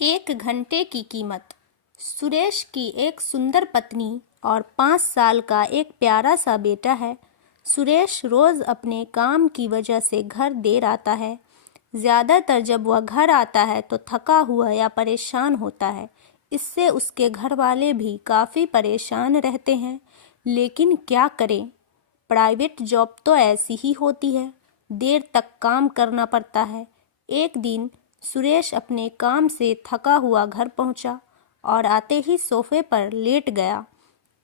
एक घंटे की कीमत। सुरेश की एक सुंदर पत्नी और 5 साल का एक प्यारा सा बेटा है। सुरेश रोज़ अपने काम की वजह से घर देर आता है। ज़्यादातर जब वह घर आता है तो थका हुआ या परेशान होता है। इससे उसके घर वाले भी काफ़ी परेशान रहते हैं। लेकिन क्या करें, प्राइवेट जॉब तो ऐसी ही होती है, देर तक काम करना पड़ता है। एक दिन सुरेश अपने काम से थका हुआ घर पहुंचा और आते ही सोफे पर लेट गया।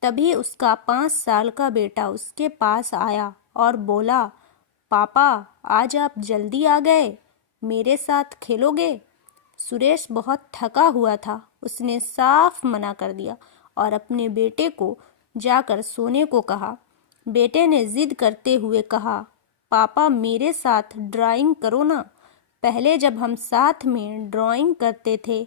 तभी उसका 5 साल का बेटा उसके पास आया और बोला, पापा आज आप जल्दी आ गए, मेरे साथ खेलोगे? सुरेश बहुत थका हुआ था। उसने साफ मना कर दिया और अपने बेटे को जाकर सोने को कहा। बेटे ने जिद करते हुए कहा, पापा मेरे साथ ड्राइंग करो ना। पहले जब हम साथ में ड्राइंग करते थे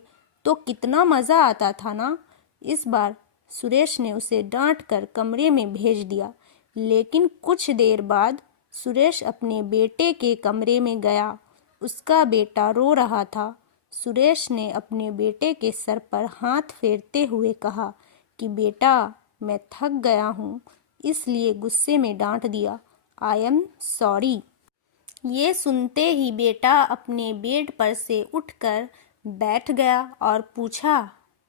तो कितना मज़ा आता था ना। इस बार सुरेश ने उसे डांट कर कमरे में भेज दिया। लेकिन कुछ देर बाद सुरेश अपने बेटे के कमरे में गया। उसका बेटा रो रहा था। सुरेश ने अपने बेटे के सर पर हाथ फेरते हुए कहा कि बेटा मैं थक गया हूँ, इसलिए गुस्से में डांट दिया। I am sorry. ये सुनते ही बेटा अपने बेड पर से उठकर बैठ गया और पूछा,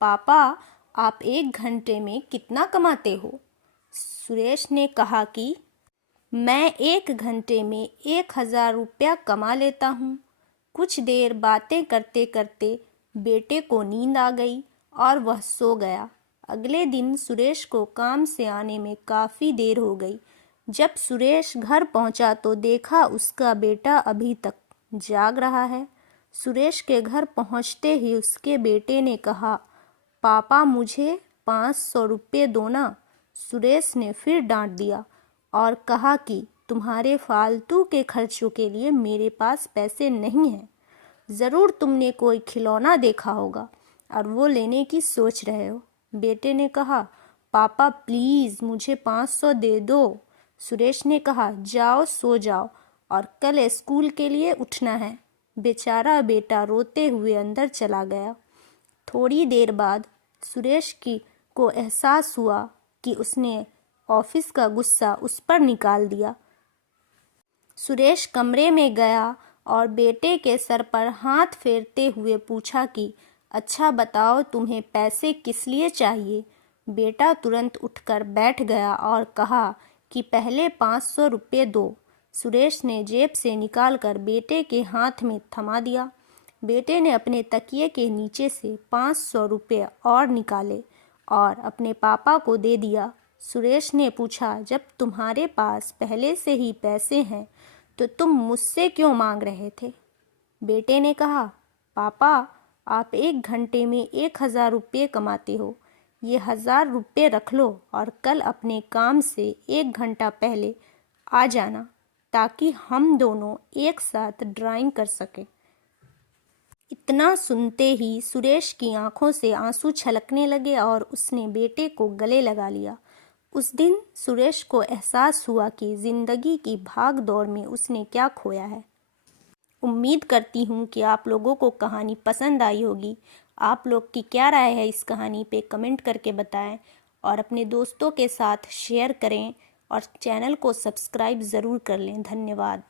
पापा आप 1 घंटे में कितना कमाते हो? सुरेश ने कहा कि मैं 1 घंटे में 1000 रुपया कमा लेता हूँ। कुछ देर बातें करते करते बेटे को नींद आ गई और वह सो गया। अगले दिन सुरेश को काम से आने में काफ़ी देर हो गई। जब सुरेश घर पहुंचा तो देखा उसका बेटा अभी तक जाग रहा है। सुरेश के घर पहुंचते ही उसके बेटे ने कहा, पापा मुझे 500 रुपये दो ना। सुरेश ने फिर डांट दिया और कहा कि तुम्हारे फालतू के खर्चों के लिए मेरे पास पैसे नहीं हैं। ज़रूर तुमने कोई खिलौना देखा होगा और वो लेने की सोच रहे हो। बेटे ने कहा, पापा प्लीज़ मुझे 500 दे दो। सुरेश ने कहा, जाओ सो जाओ और कल स्कूल के लिए उठना है। बेचारा बेटा रोते हुए अंदर चला गया। थोड़ी देर बाद सुरेश को एहसास हुआ कि उसने ऑफिस का गुस्सा उस पर निकाल दिया। सुरेश कमरे में गया और बेटे के सर पर हाथ फेरते हुए पूछा कि अच्छा बताओ तुम्हें पैसे किस लिए चाहिए? बेटा तुरंत उठकर बैठ गया और कहा कि पहले 500 रुपये दो। सुरेश ने जेब से निकालकर बेटे के हाथ में थमा दिया। बेटे ने अपने तकिए के नीचे से 500 रुपये और निकाले और अपने पापा को दे दिया। सुरेश ने पूछा, जब तुम्हारे पास पहले से ही पैसे हैं तो तुम मुझसे क्यों मांग रहे थे? बेटे ने कहा, पापा आप 1 घंटे में 1000 रुपये कमाते हो, ये 1000 रुपये रख लो और कल अपने काम से 1 घंटा पहले आ जाना ताकि हम दोनों एक साथ ड्राइंग कर सकें। इतना सुनते ही सुरेश की आंखों से आंसू छलकने लगे और उसने बेटे को गले लगा लिया। उस दिन सुरेश को एहसास हुआ कि ज़िंदगी की भाग दौड़ में उसने क्या खोया है। उम्मीद करती हूँ कि आप लोगों को कहानी पसंद आई होगी। आप लोग की क्या राय है इस कहानी पे कमेंट करके बताएं और अपने दोस्तों के साथ शेयर करें और चैनल को सब्सक्राइब ज़रूर कर लें। धन्यवाद।